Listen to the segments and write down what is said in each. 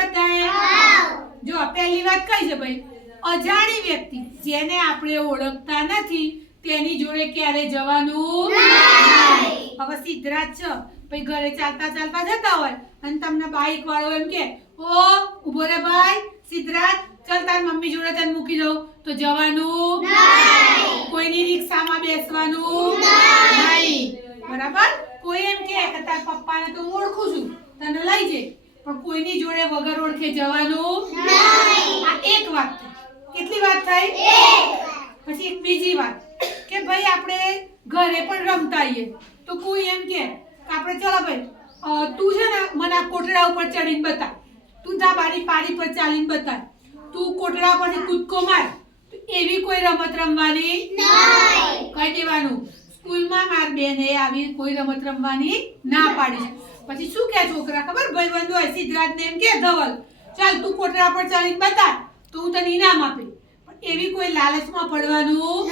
બતાય જો પહેલી વાત કઈ છે ભાઈ? અજાણી વ્યક્તિ જેને આપણે ઓળખતા નથી તેની જોડે ક્યારે જવાનું હવે સિદ્ધરાજ છે. ભાઈ ઘરે ચાલતા ચાલતા જતા હોય અને તમને બાઈક વાળો એમ કે ઓ ઊભો રે ભાઈ સિદ્ધરાજ ચાલ તાર મમ્મી જોડે તને મૂકી દઉં. તો જવાનું કોઈની રિક્ષામાં બેસવાનું નહીં. બરાબર? કોઈ એમ કે તાર પપ્પાને તો ઓળખું છું. તને લઈ જાય પણ કોઈની જોડે વગર ઓળખે જવાનું આ એક વાત કેટલી વાત થાય પછી એક બીજી વાત કે ભાઈ આપણે ઘરે પણ રમતા આવીએ તો કોઈ એમ કે આપણે ચલો ભાઈ તું છે ને મને આ કોટડા ઉપર ચડીને બતા તું ધાબાની પારી પર ચાલીને બતા તું કોટડા પર કૂદકો માર. એવી કોઈ રમત રમવાની કહી દેવાનું. સ્કૂલમાં માર બેને આવી કોઈ રમત રમવાની ના પાડી. છે પછી શું કે છોકરા? ખબર? ભાઈબંધો હોય સિદ્ધરાજને એમ કે ધવલ ચાલ તું કોટરા પર ચાલી બતા તો હું તને ઇનામ આપી. પણ એવી કોઈ લાલચમાં પડવાનું.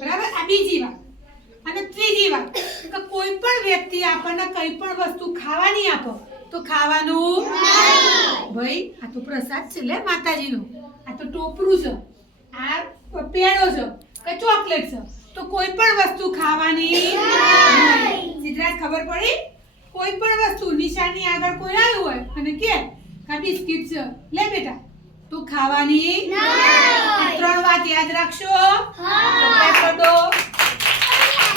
બરાબર? આ બીજી વાત. અને ત્રીજી વાત કે કોઈ પણ વ્યક્તિ આપણને કઈ પણ વસ્તુ ખાવાની આપો તો ખાવાનું ભાઈ આ તો પ્રસાદ છે લે માતાજીનો. આ તો ટોપરું છે. આ પેડો છે કે ચોકલેટ છે? તો કોઈ પણ વસ્તુ ખાવાની. સિદ્ધરાજ ખબર પડી? કોઈ પણ વસ્તુ નિશાનની આગળ કોઈ આવ્યું હોય અને કે કા બિસ્કિટ છે લે બેટા. તો ખાવાની ત્રણ વાત યાદ રાખશો? દો.